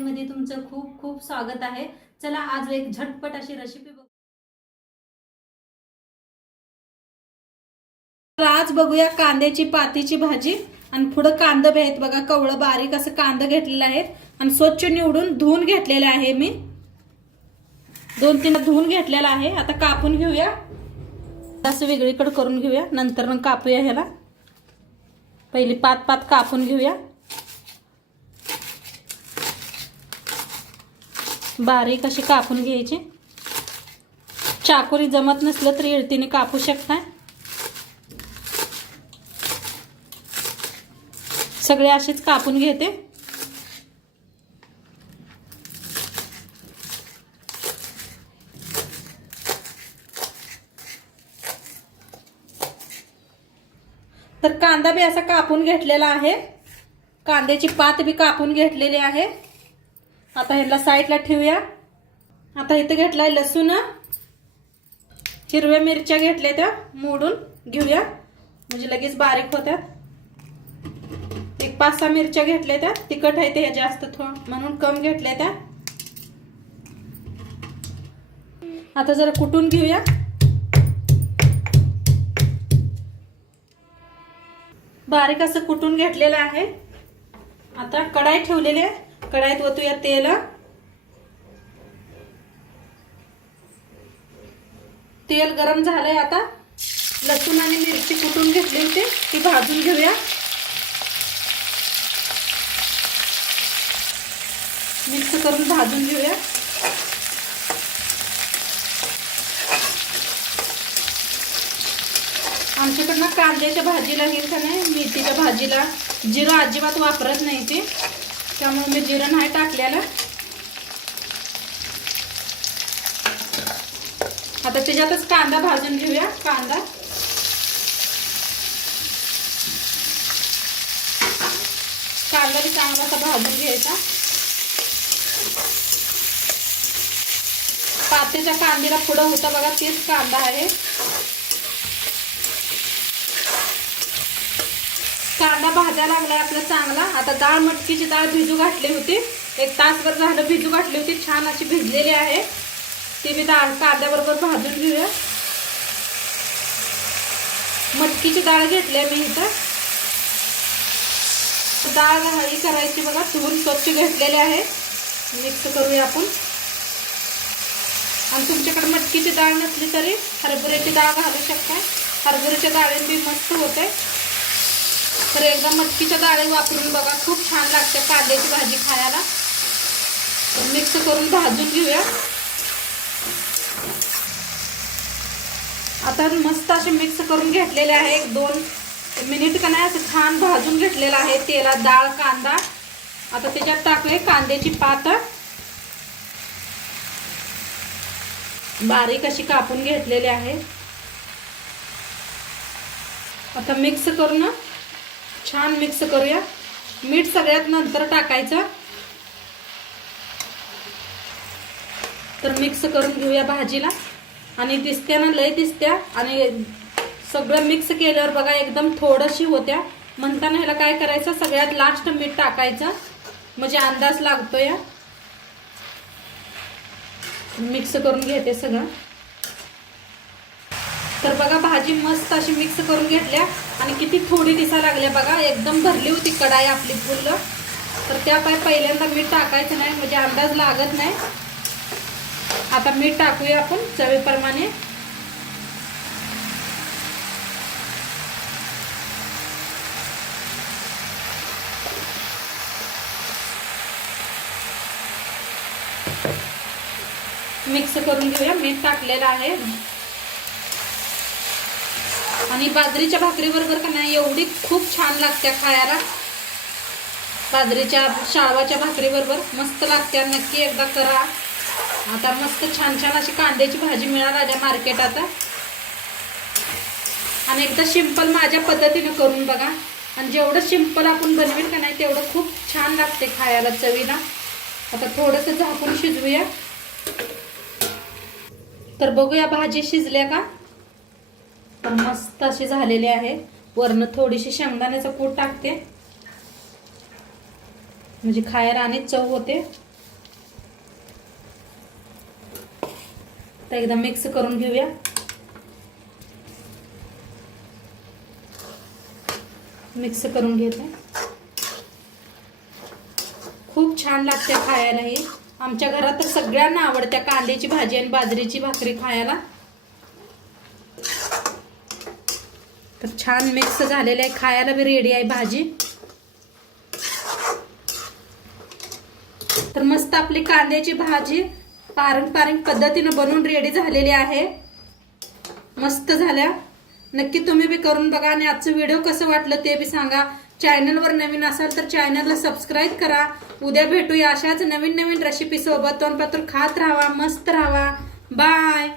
मध्ये तुमचं खूप खूप स्वागत आहे। चला आज एक झटपट अशी रेसिपी बघू। आज बघूया कांद्याची पातीची भाजी। आणि पुढे कांदा आहेत बघा, कवळं बारीक असं कांदा घेतलेला आहे आणि स्वच्छ निवडून धुवून घेतलेला आहे। मी 2-3 धुवून घेतलेला आहे। आता कापून घेऊया, असं वेगळीकडे करून घेऊया, नंतर मग कापूया। ह्याला पहिली पात कापून घेऊया, बारीक अशी कापून घ्यायची। चाकूने जमत नसलं तरी इळतीने कापू शकता। सगळे असेच कापून घेते। तर कांदा बी असा कापून घेतलेला आहे, कांद्याची पात बी कापून घेतलेली आहे। आता ह्याला साईडला ठेवूया। आता इथे घेतलाय लसूण, हिरव्या मिरच्या घेतल्या त्या मोडून घेऊया, म्हणजे लगेच बारीक होतात। एक 5-6 मिरच्या घेतल्या त्या, तिखट आहे ते जास्त म्हणून कम घेतल्या त्या। आता जरा कुटून घेऊया। बारीक असं कुटून घेतलेलं आहे। आता कढाई ठेवलेली आहे, कढाईत ओतूया तेल। तेल गरम झालंय। आता लसूण आणि मिरची कुटून घेतली होती ती भाजून घेऊया। मिक्स करून भाजून घेऊया। आमच्याकडनं कांद्याच्या भाजीला हे का नाही, मेथीच्या भाजीला जिरं अजिबात वापरत नाही ते, त्यामुळे मी जिरं नाही टाकलेलं। आता त्याच्यातच कांदा भाजून घेऊया। कांदा बी चांगला असा भाजून घ्यायचा। पातेच्या कांद्याला पुढं होता बघा, तेच कांदा आहे। कांदा भाजायला लागलाय आपला चांगला। आता डाळ, मटकीची डाळ भिजू घातली होती, 1 तासभर झालं भिजू घातली होती, छान अशी भिजलेली आहे। ती बी डाळ कांद्याबरोबर भाजून घेऊया। मटकीची डाळ घेतली मी इथं। डाळ ही करायची बघा, धुवून स्वच्छ घेतलेली आहे। मिक्स करूया आपण। आणि तुमच्याकडे मटकीची डाळ नसली तरी हरभऱ्याची डाळ घालू शकता, हरभऱ्याच्या डाळीने बी मस्त होते। तर एकदा मटकीच्या डाळी वापरून बघा, खूप छान लागते कांद्याची भाजी खायला। मिक्स करून भाजून घेऊया। आता मस्त असे मिक्स करून घेतलेले आहे। 1-2 मिनिट का नाही असं छान भाजून घेतलेला आहे तेलात डाळ, कांदा। आता त्याच्यात टाकूया कांद्याची पात, बारीक अशी कापून घेतलेली आहे। आता मिक्स करून छान मिक्स करूया। मीठ सगळ्यात नंतर टाकायचं। तर मिक्स करून घेऊया भाजीला। आणि दिसत्या ना, लय दिसत्या, आणि सगळं मिक्स केल्यावर बघा एकदम थोडीशी होत्या। म्हणताना ह्याला काय करायचं, सगळ्यात लास्ट मीठ टाकायचं, म्हणजे अंदाज लागतोय। मिक्स करून घेते सगळं। तर बघा भाजी मस्त अशी मिक्स करून घेतल्या आणि किती थोडी दिसायला लागल्या बघा, एकदम भरली होती कढाई आपली फुल। तर त्या पहिल्यांदा मीठ टाकायचं नाही, म्हणजे अंदाज लागत नाही। आता मीठ टाकूया आपण चवीप्रमाणे। मिक्स करून घेऊया, मीठ टाकलेलं आहे। आणि बाजरीच्या भाकरी बरोबर का नाही एवढी खूप छान लागते खायला। बाजरीच्या शाळवाच्या भाकरी बरोबर मस्त लागते, नक्की एकदा करा। आता मस्त छान अशी कांद्याची भाजी मिळाली मार्केटात। आणि एकदा सिंपल माझ्या पद्धतीने करून बघा, आणि जेवढं सिंपल आपण बनवेल का नाही तेवढं खूप छान लागते खायला, चवीला। आता थोडंसं झाकून शिजवूया। तर बघूया भाजी शिजल्या का। तर मस्त अशी झालेली आहे। वरनं थोडीशी शेंगदाण्याचं कूट टाकते, म्हणजे खायला आणि चव होते। तर एकदा मिक्स करून घेऊया. मिक्स करून घेते. खूप छान लागते खायला ही. आमच्या घरात तर सगळ्यांना आवडते कांद्याची भाजी आणि बाजरीची भाकरी खायला. तर छान मिक्स झालेलं आहे, खायला बी रेडी आहे भाजी. तर मस्त आपली कांद्याची भाजी पारंपरिक पद्धतीने बनवून रेडी झालेली आहे. मस्त झाल्या. नक्की तुम्ही बी करून बघा आणि आजचं व्हिडिओ कसं वाटलं ते बी सांगा. चॅनलवर नवीन असाल तर चॅनलला सबस्क्राईब करा. उद्या भेटूया अशाच नवीन नवीन रेसिपी सोबत. तोंडपात्र खात राहा, मस्त राहा. बाय.